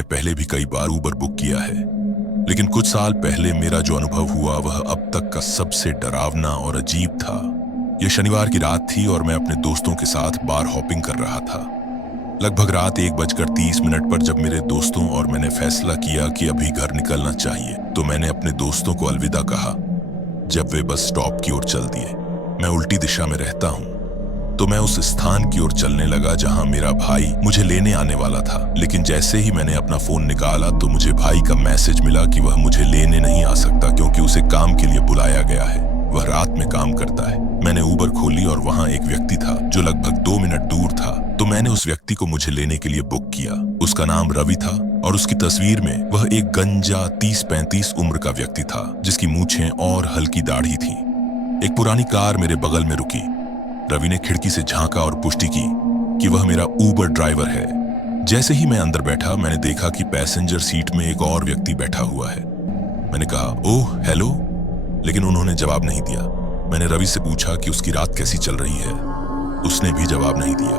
मैंने पहले भी कई बार उबर बुक किया है, लेकिन कुछ साल पहले मेरा जो अनुभव हुआ वह अब तक का सबसे डरावना और अजीब था। यह शनिवार की रात थी और मैं अपने दोस्तों के साथ बार हॉपिंग कर रहा था। लगभग रात 1:30 पर जब मेरे दोस्तों और मैंने फैसला किया कि अभी घर निकलना चाहिए, तो मैंने अपने दोस्तों को अलविदा कहा। जब वे बस स्टॉप की ओर चल दिए, मैं उल्टी दिशा में रहता हूँ, तो मैं उस स्थान की ओर चलने लगा जहां मेरा भाई मुझे लेने आने वाला था। लेकिन जैसे ही मैंने अपना फोन निकाला तो मुझे भाई का मैसेज मिला कि वह मुझे लेने नहीं आ सकता क्योंकि उसे काम के लिए बुलाया गया है। वह रात में काम करता है। मैंने उबर खोली और वहां एक व्यक्ति था जो लगभग 2 मिनट दूर था, तो मैंने उस व्यक्ति को मुझे लेने के लिए बुक किया। उसका नाम रवि था और उसकी तस्वीर में वह एक गंजा 30-35 उम्र का व्यक्ति था जिसकी मूछें और हल्की दाढ़ी थी। एक पुरानी कार मेरे बगल में रुकी। रवि ने खिड़की से झांका और पुष्टि की कि वह मेरा उबर ड्राइवर है। जैसे ही मैं अंदर बैठा, मैंने देखा कि पैसेंजर सीट में एक और व्यक्ति बैठा हुआ है। मैंने कहा, ओह हेलो, लेकिन उन्होंने जवाब नहीं दिया। मैंने रवि से पूछा कि उसकी रात कैसी चल रही है। उसने भी जवाब नहीं दिया।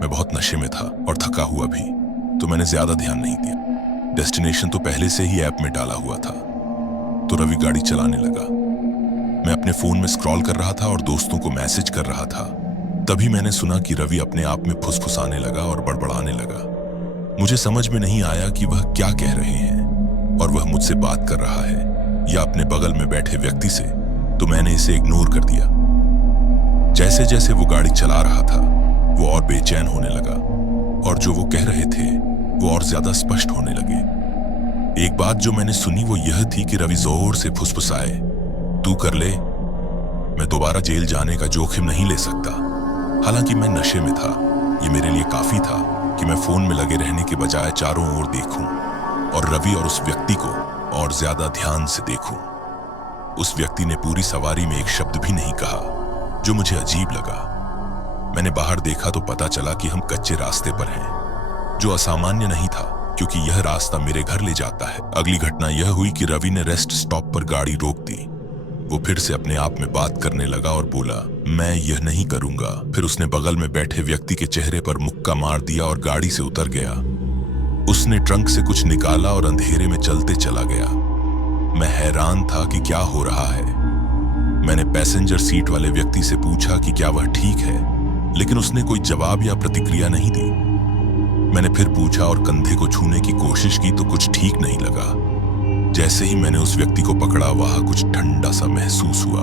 मैं बहुत नशे में था और थका हुआ भी, तो मैंने ज्यादा ध्यान नहीं दिया। डेस्टिनेशन तो पहले से ही ऐप में डाला हुआ था। तो रवि गाड़ी चलाने लगा। मैं अपने फोन में स्क्रॉल कर रहा था और दोस्तों को मैसेज कर रहा था। तभी मैंने सुना कि रवि अपने आप में फुसफुसाने लगा और बड़बड़ाने लगा। मुझे समझ में नहीं आया कि वह क्या कह रहे हैं और वह मुझसे बात कर रहा है या अपने बगल में बैठे व्यक्ति से, तो मैंने इसे इग्नोर कर दिया। जैसे जैसे वो गाड़ी चला रहा था, वो और बेचैन होने लगा और जो वो कह रहे थे वो और ज्यादा स्पष्ट होने लगे। एक बात जो मैंने सुनी वो यह थी कि रवि जोर से फुसफुसाए, तू कर ले, मैं दोबारा जेल जाने का जोखिम नहीं ले सकता। हालांकि मैं नशे में था। ये मेरे लिए काफी था कि मैं फोन में लगे रहने के बजाय चारों ओर देखूं और रवि और उस व्यक्ति को और ज्यादा ध्यान से देखूं। उस व्यक्ति ने पूरी सवारी में एक शब्द भी नहीं कहा, जो मुझे अजीब लगा। मैंने बाहर देखा तो पता चला कि हम कच्चे रास्ते पर हैं, जो असामान्य नहीं था क्योंकि यह रास्ता मेरे घर ले जाता है। अगली घटना यह हुई कि रवि ने रेस्ट स्टॉप पर गाड़ी रोक दी। वो फिर से अपने आप में बात करने लगा और बोला, मैं यह नहीं करूंगा। फिर उसने बगल में बैठे व्यक्ति के चेहरे पर मुक्का मार दिया और गाड़ी से उतर गया। उसने ट्रंक से कुछ निकाला और अंधेरे में चलते चला गया। मैं हैरान था कि क्या हो रहा है। मैंने पैसेंजर सीट वाले व्यक्ति से पूछा कि क्या वह ठीक है, लेकिन उसने कोई जवाब या प्रतिक्रिया नहीं दी। मैंने फिर पूछा और कंधे को छूने की कोशिश की तो कुछ ठीक नहीं लगा। जैसे ही मैंने उस व्यक्ति को पकड़ा, वहां कुछ ठंडा सा महसूस हुआ।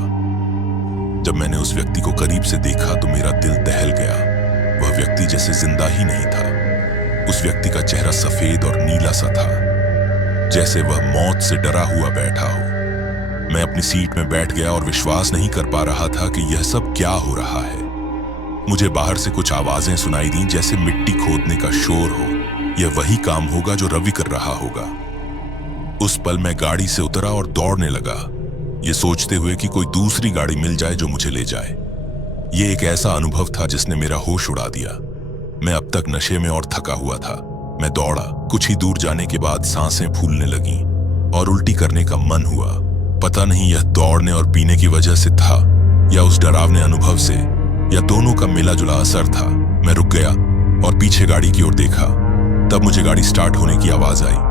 जब मैंने उस व्यक्ति को करीब से देखा तो मेरा दिल दहल गया। वह व्यक्ति जैसे जिंदा ही नहीं था। उस व्यक्ति का चेहरा सफेद और नीला सा था, जैसे वह मौत से डरा हुआ बैठा हो। मैं अपनी सीट में बैठ गया और विश्वास नहीं कर पा रहा था कि यह सब क्या हो रहा है। मुझे बाहर से कुछ आवाजें सुनाई दी, जैसे मिट्टी खोदने का शोर हो। यह वही काम होगा जो रवि कर रहा होगा। उस पल मैं गाड़ी से उतरा और दौड़ने लगा, ये सोचते हुए कि कोई दूसरी गाड़ी मिल जाए जो मुझे ले जाए। यह एक ऐसा अनुभव था जिसने मेरा होश उड़ा दिया। मैं अब तक नशे में और थका हुआ था। मैं दौड़ा। कुछ ही दूर जाने के बाद सांसें फूलने लगीं और उल्टी करने का मन हुआ। पता नहीं यह दौड़ने और पीने की वजह से था या उस डरावने अनुभव से, या दोनों का मिला जुला असर था। मैं रुक गया और पीछे गाड़ी की ओर देखा। तब मुझे गाड़ी स्टार्ट होने की आवाज आई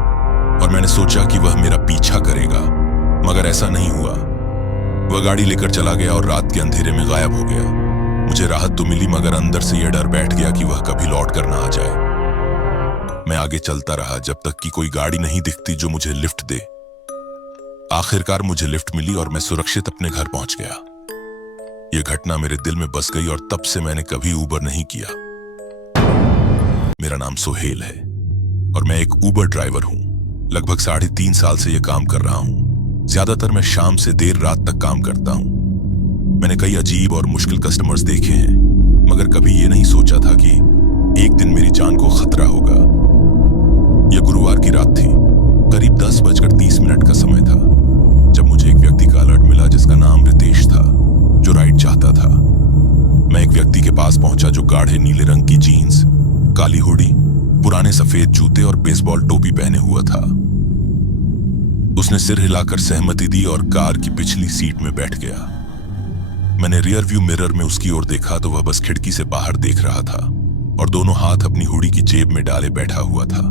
और मैंने सोचा कि वह मेरा पीछा करेगा, मगर ऐसा नहीं हुआ। वह गाड़ी लेकर चला गया और रात के अंधेरे में गायब हो गया। मुझे राहत तो मिली, मगर अंदर से यह डर बैठ गया कि वह कभी लौट कर ना आ जाए। मैं आगे चलता रहा जब तक कि कोई गाड़ी नहीं दिखती जो मुझे लिफ्ट दे। आखिरकार मुझे लिफ्ट मिली और मैं सुरक्षित अपने घर पहुंच गया। यह घटना मेरे दिल में बस गई और तब से मैंने कभी उबर नहीं किया। मेरा नाम सोहेल है और मैं एक उबर ड्राइवर हूं। लगभग 3.5 साल से यह काम कर रहा हूं। ज्यादातर मैं शाम से देर रात तक काम करता हूं। मैंने कई अजीब और मुश्किल कस्टमर्स देखे हैं, मगर कभी यह नहीं सोचा था कि एक दिन मेरी जान को खतरा होगा। यह गुरुवार की रात थी। करीब 10:30 का समय था जब मुझे एक व्यक्ति का अलर्ट मिला जिसका नाम रितेश था, जो राइड चाहता था। मैं एक व्यक्ति के पास पहुंचा जो गाढ़े नीले रंग की जीन्स, काली हुडी, पुराने सफेद जूते और बेसबॉल टोपी पहने हुआ था। उसने सिर हिलाकर सहमति दी और कार की पिछली सीट में बैठ गया। मैंने रियर व्यू मिरर में उसकी ओर देखा तो वह बस खिड़की से बाहर देख रहा था और दोनों हाथ अपनी हुडी की जेब में डाले बैठा हुआ था।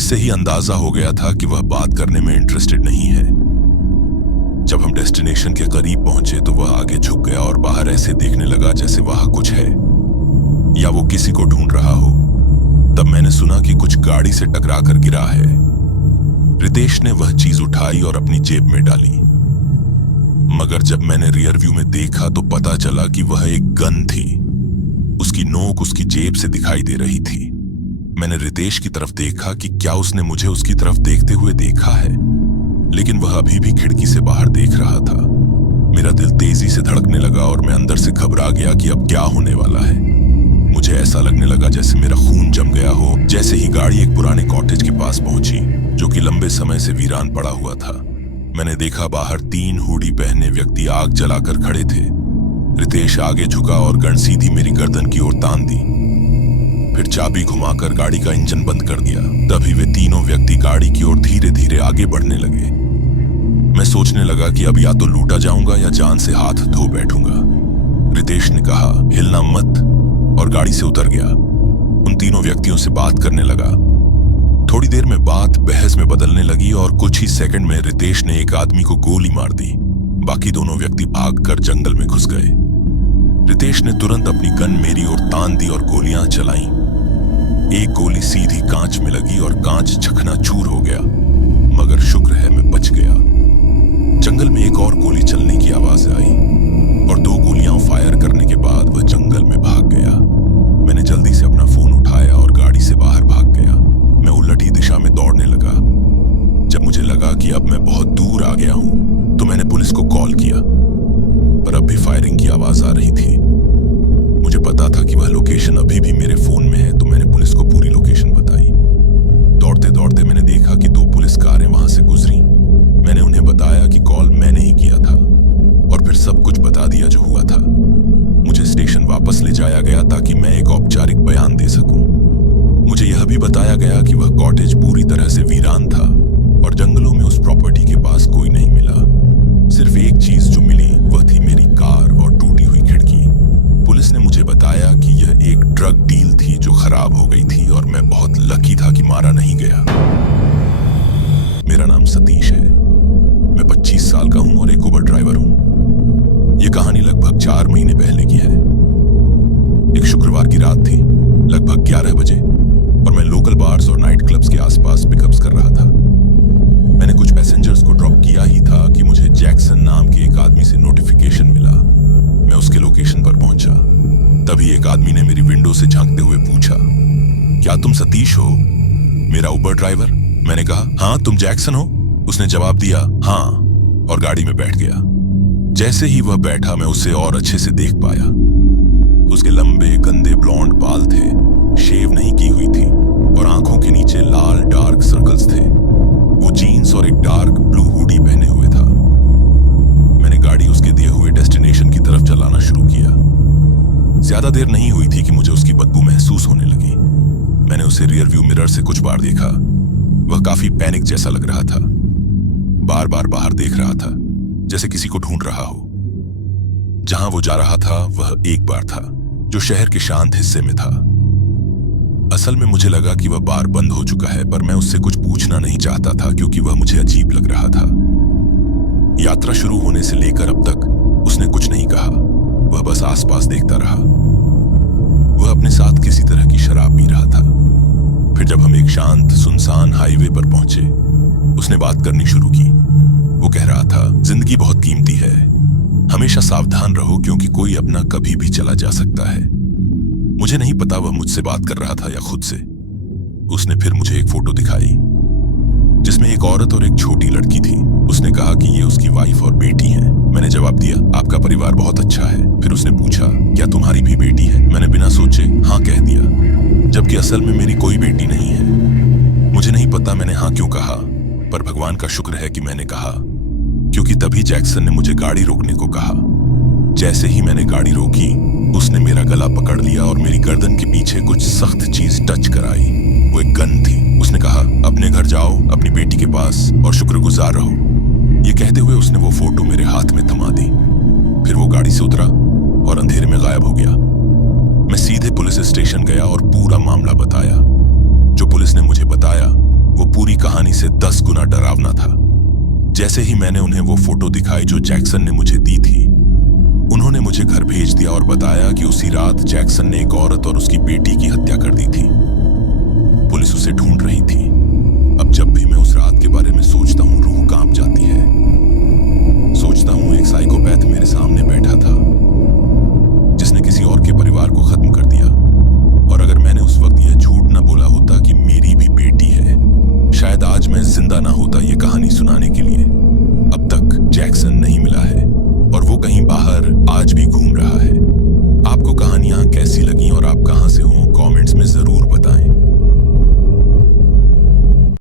इससे ही अंदाजा हो गया था कि वह बात करने में इंटरेस्टेड नहीं है। जब हम डेस्टिनेशन के करीब पहुंचे तो वह आगे झुक गया और बाहर ऐसे देखने लगा जैसे वहां कुछ है या वो किसी को ढूंढ रहा हो। तब मैंने सुना कि कुछ गाड़ी से टकरा कर गिरा है। रितेश ने वह चीज उठाई और अपनी जेब में डाली, मगर जब मैंने रियर व्यू में देखा तो पता चला कि वह एक गन थी। उसकी नोक उसकी जेब से दिखाई दे रही थी। मैंने रितेश की तरफ देखा कि क्या उसने मुझे उसकी तरफ देखते हुए देखा है, लेकिन वह अभी भी खिड़की से बाहर देख रहा था। मेरा दिल तेजी से धड़कने लगा और मैं अंदर से घबरा गया कि अब क्या होने वाला है। मुझे ऐसा लगने लगा जैसे मेरा खून जम गया हो। जैसे ही गाड़ी एक पुराने कॉटेज के पास पहुंची जो कि लंबे समय से वीरान पड़ा हुआ था, मैंने देखा बाहर 3 हुडी पहने व्यक्ति आग जलाकर खड़े थे। रितेश आगे झुका और गन सीधी मेरी गर्दन की ओर तान दी, फिर चाबी घुमाकर गाड़ी का इंजन बंद कर दिया। तभी वे तीनों व्यक्ति गाड़ी की ओर धीरे धीरे आगे बढ़ने लगे। मैं सोचने लगा कि अब या तो लूटा जाऊंगा या जान से हाथ धो बैठूंगा। रितेश ने कहा, हिलना मत, और गाड़ी से उतर गया। उन तीनों व्यक्तियों से बात करने लगा। थोड़ी देर में बात बहस में बदलने लगी और कुछ ही सेकंड में रितेश ने एक आदमी को गोली मार दी। बाकी दोनों व्यक्ति भागकर जंगल में घुस गए। रितेश ने तुरंत अपनी गन मेरी ओर तान दी और गोलियां चलाईं। एक गोली सीधी कांच में लगी और कांच चकनाचूर हो गया, मगर शुक्र है मैं बच गया। जंगल में एक और गोली चलने की आवाज आई और 2 गोलियां फायर करने के बाद वह जंगल में भाग गया। मैंने जल्दी से अपना फोन उठाया और गाड़ी से बाहर भाग गया। मैं उलटी दिशा में दौड़ने लगा। जब मुझे लगा कि अब मैं बहुत दूर आ गया हूं तो मैंने पुलिस को कॉल किया, पर अब भी फायरिंग की आवाज आ रही थी। मुझे पता था कि वह लोकेशन अभी भी मेरे फोन में है, तो मैंने पुलिस को पूरी लोकेशन बताई। दौड़ते दौड़ते मैंने देखा कि 2 पुलिस कारें वहां से गुजरी। मैंने उन्हें बताया कि कॉल मैंने ही किया था और फिर सब कुछ बता दिया जो हुआ था। मुझे स्टेशन वापस ले जाया गया ताकि मैं एक औपचारिक बयान दे सकूं। मुझे यह भी बताया गया कि वह कॉटेज पूरी तरह से वीरान था और जंगलों में उस प्रॉपर्टी के पास कोई नहीं मिला। सिर्फ एक चीज जो मिली वह थी मेरी कार और टूटी हुई खिड़की। पुलिस ने मुझे बताया कि यह एक ड्रग डील थी जो खराब हो गई थी और मैं बहुत लकी था कि मारा नहीं गया। मेरा नाम सतीश है। मैं 25 साल का हूं और एक उबर ड्राइवर हूं। यह कहानी लगभग 4 महीने पहले की है। एक शुक्रवार की रात थी, लगभग 11 बजे, और मैं लोकल बार्स और नाइट क्लब्स के आसपास पिकअप्स कर रहा था। मैंने कुछ पैसेंजर्स को ड्रॉप किया ही था कि मुझे जैक्सन नाम के एक आदमी से नोटिफिकेशन मिला। मैं उसके लोकेशन पर पहुंचा। तभी एक आदमी ने मेरी विंडो से झांकते हुए पूछा, क्या तुम सतीश हो, मेरा उबर ड्राइवर? मैंने कहा, हाँ, तुम जैक्सन हो? उसने जवाब दिया, हाँ, और गाड़ी में बैठ गया। जैसे ही वह बैठा मैं उसे और अच्छे से देख पाया। उसके लंबे गंदे ब्लॉन्ड बाल थे, शेव नहीं की हुई थी, और आंखों के नीचे लाल डार्क सर्कल्स थे। वो जीन्स और एक डार्क ब्लू हुडी पहने हुए था। मैंने गाड़ी उसके दिए हुए डेस्टिनेशन की तरफ चलाना शुरू किया। ज्यादा देर नहीं हुई थी कि मुझे उसकी बदबू महसूस होने लगी। मैंने उसे रियर व्यू मिरर से कुछ बार देखा। वह काफी पैनिक जैसा लग रहा था। बार बार बाहर देख रहा था, जैसे किसी को ढूंढ रहा हो। जहां वो जा रहा था वह एक बार था जो शहर के शांत हिस्से में था। असल में मुझे लगा कि वह बार बंद हो चुका है, पर मैं उससे कुछ पूछना नहीं चाहता था क्योंकि वह मुझे अजीब लग रहा था। यात्रा शुरू होने से लेकर अब तक उसने कुछ नहीं कहा। वह बस आसपास देखता रहा। वह अपने साथ किसी तरह की शराब पी रहा था। फिर जब हम एक शांत सुनसान हाईवे पर पहुंचे, उसने बात करनी शुरू की। वो कह रहा था, जिंदगी बहुत कीमती है, हमेशा सावधान रहो क्योंकि कोई अपना कभी भी चला जा सकता है। मुझे नहीं पता वह मुझसे बात कर रहा था या खुद से। उसने फिर मुझे एक फोटो दिखाई जिसमें एक औरत और एक छोटी लड़की थी। उसने कहा कि ये उसकी वाइफ और बेटी है। मैंने जवाब दिया, आपका परिवार बहुत अच्छा है। फिर उसने पूछा, क्या तुम्हारी भी बेटी है? मैंने बिना सोचे हाँ कह दिया, जबकि असल में मेरी कोई बेटी नहीं है। मुझे नहीं पता मैंने हाँ क्यों कहा, पर भगवान का शुक्र है कि मैंने कहा, क्योंकि तभी जैक्सन ने मुझे गाड़ी रोकने को कहा। जैसे ही मैंने गाड़ी रोकी, उसने मेरा गला पकड़ लिया और मेरी गर्दन के पीछे कुछ सख्त चीज टच कराई। वो एक गन थी। उसने कहा, अपने घर जाओ, अपनी बेटी के पास, और शुक्रगुजार रहो। ये कहते हुए उसने वो फोटो मेरे हाथ में थमा दी। फिर वो गाड़ी से उतरा और अंधेरे में गायब हो गया। मैं सीधे पुलिस स्टेशन गया और पूरा मामला बताया। जो पुलिस ने मुझे बताया कहानी से 10 गुना डरावना था। जैसे ही मैंने उन्हें वो फोटो दिखाई जो जैक्सन ने मुझे दी थी, उन्होंने मुझे घर भेज दिया और बताया कि उसी रात जैक्सन ने एक औरत और उसकी बेटी की हत्या कर दी थी। पुलिस उसे ढूंढ रही थी। अब जब भी मैं उस रात के बारे में सोचता हूँ, रूह कांप जाती है। सोचता हूँ एक साइकोपैथ मेरे सामने बैठा